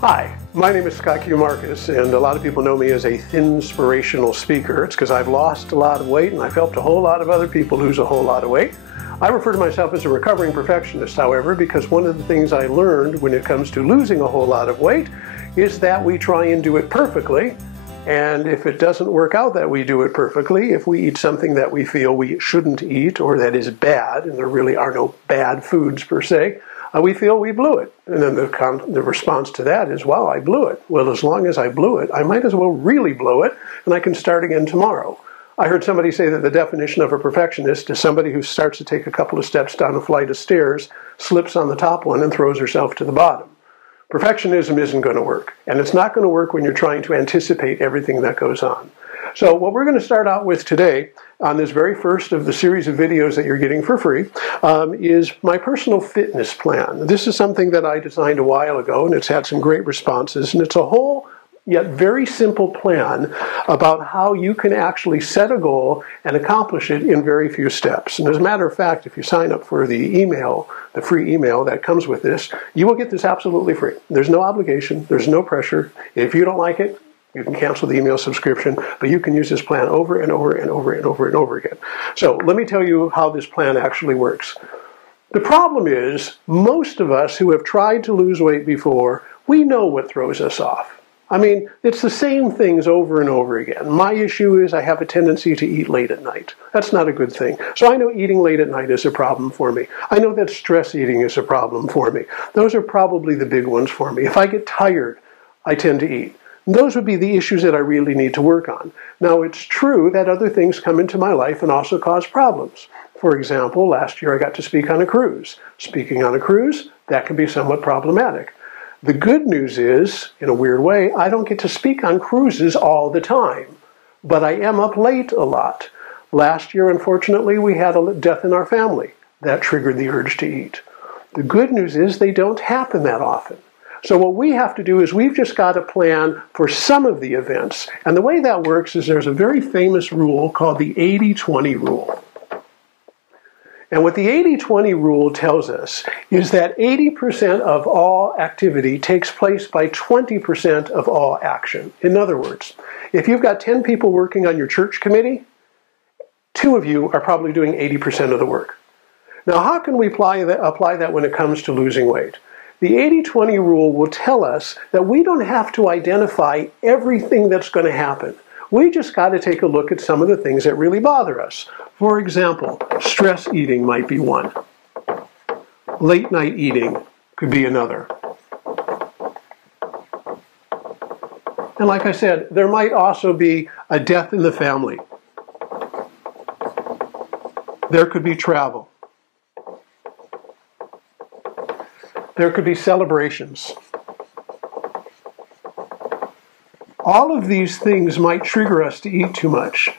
Hi, my name is Scott Q. Marcus, and a lot of people know me as a thin-spirational speaker. It's because I've lost a lot of weight and I've helped a whole lot of other people lose a whole lot of weight. I refer to myself as a recovering perfectionist, however, because one of the things I learned when it comes to losing a whole lot of weight is that we try and do it perfectly. And if it doesn't work out that we do it perfectly, if we eat something that we feel we shouldn't eat or that is bad, and there really are no bad foods per se, we feel we blew it. And then the response to that is, well, I blew it. Well, as long as I blew it, I might as well really blow it, and I can start again tomorrow. I heard somebody say that the definition of a perfectionist is somebody who starts to take a couple of steps down a flight of stairs, slips on the top one, and throws herself to the bottom. Perfectionism isn't going to work, and it's not going to work when you're trying to anticipate everything that goes on. So what we're going to start out with today, on this very first of the series of videos that you're getting for free, is my personal fitness plan. This is something that I designed a while ago, and it's had some great responses, and it's a whole yet very simple plan about how you can actually set a goal and accomplish it in very few steps. And as a matter of fact, if you sign up for the email, the free email that comes with this, you will get this absolutely free. There's no obligation, there's no pressure. If you don't like it, you can cancel the email subscription, but you can use this plan over and over and over and over and over again. So let me tell you how this plan actually works. The problem is, most of us who have tried to lose weight before, we know what throws us off. I mean, it's the same things over and over again. My issue is I have a tendency to eat late at night. That's not a good thing. So I know eating late at night is a problem for me. I know that stress eating is a problem for me. Those are probably the big ones for me. If I get tired, I tend to eat. Those would be the issues that I really need to work on. Now, it's true that other things come into my life and also cause problems. For example, last year I got to speak on a cruise. Speaking on a cruise, that can be somewhat problematic. The good news is, in a weird way, I don't get to speak on cruises all the time, but I am up late a lot. Last year, unfortunately, we had a death in our family. That triggered the urge to eat. The good news is they don't happen that often. So what we have to do is we've just got to plan for some of the events. And the way that works is there's a very famous rule called the 80-20 rule. And what the 80-20 rule tells us is that 80% of all activity takes place by 20% of all action. In other words, if you've got 10 people working on your church committee, 2 of you are probably doing 80% of the work. Now, how can we apply that when it comes to losing weight? The 80-20 rule will tell us that we don't have to identify everything that's going to happen. We just got to take a look at some of the things that really bother us. For example, stress eating might be one. Late night eating could be another. And like I said, there might also be a death in the family. There could be travel. There could be celebrations. All of these things might trigger us to eat too much.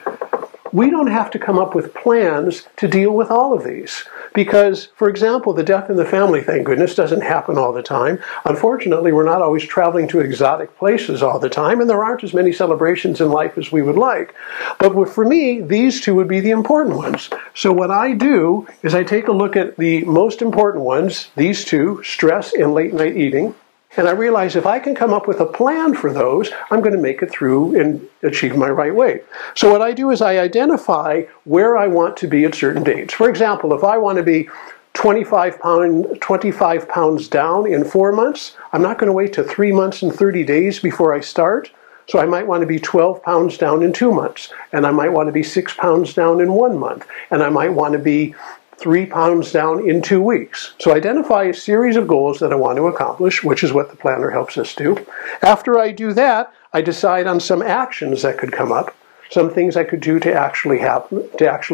We don't have to come up with plans to deal with all of these. Because, for example, the death in the family, thank goodness, doesn't happen all the time. Unfortunately, we're not always traveling to exotic places all the time, and there aren't as many celebrations in life as we would like. But for me, these two would be the important ones. So what I do is I take a look at the most important ones, these two, stress and late night eating, and I realize if I can come up with a plan for those, I'm going to make it through and achieve my right weight. So what I do is I identify where I want to be at certain dates. For example, if I want to be 25 pounds down in 4 months, I'm not going to wait to 3 months and 30 days before I start. So I might want to be 12 pounds down in 2 months, and I might want to be 6 pounds down in 1 month, and I might want to be 3 pounds down in 2 weeks. So identify a series of goals that I want to accomplish, which is what the planner helps us do. After I do that, I decide on some actions that could come up, some things I could do to actually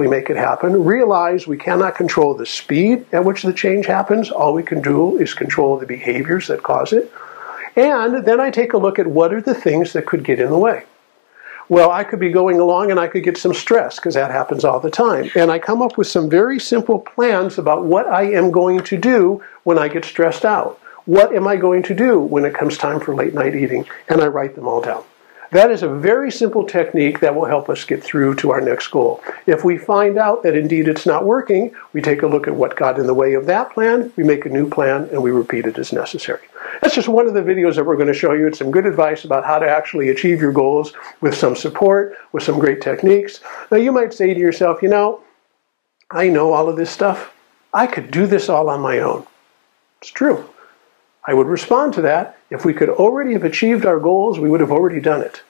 make it happen. Realize we cannot control the speed at which the change happens. All we can do is control the behaviors that cause it. And then I take a look at what are the things that could get in the way. Well, I could be going along and I could get some stress because that happens all the time. And I come up with some very simple plans about what I am going to do when I get stressed out. What am I going to do when it comes time for late night eating? And I write them all down. That is a very simple technique that will help us get through to our next goal. If we find out that indeed it's not working, we take a look at what got in the way of that plan, we make a new plan, and we repeat it as necessary. That's just one of the videos that we're going to show you. It's some good advice about how to actually achieve your goals with some support, with some great techniques. Now you might say to yourself, you know, I know all of this stuff. I could do this all on my own. It's true. I would respond to that. If we could already have achieved our goals, we would have already done it.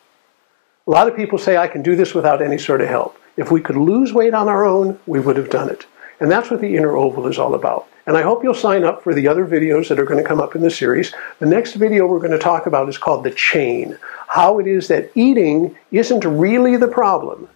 A lot of people say, I can do this without any sort of help. If we could lose weight on our own, we would have done it. And that's what the Inner Oval is all about. And I hope you'll sign up for the other videos that are going to come up in the series. The next video we're going to talk about is called The Chain. How it is that eating isn't really the problem.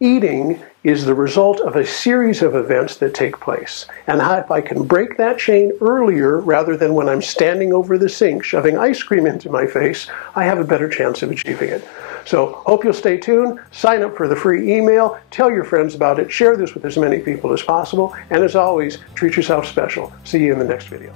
Eating is the result of a series of events that take place. And how, if I can break that chain earlier rather than when I'm standing over the sink shoving ice cream into my face, I have a better chance of achieving it. So hope you'll stay tuned, sign up for the free email, tell your friends about it, share this with as many people as possible, and as always, treat yourself special. See you in the next video.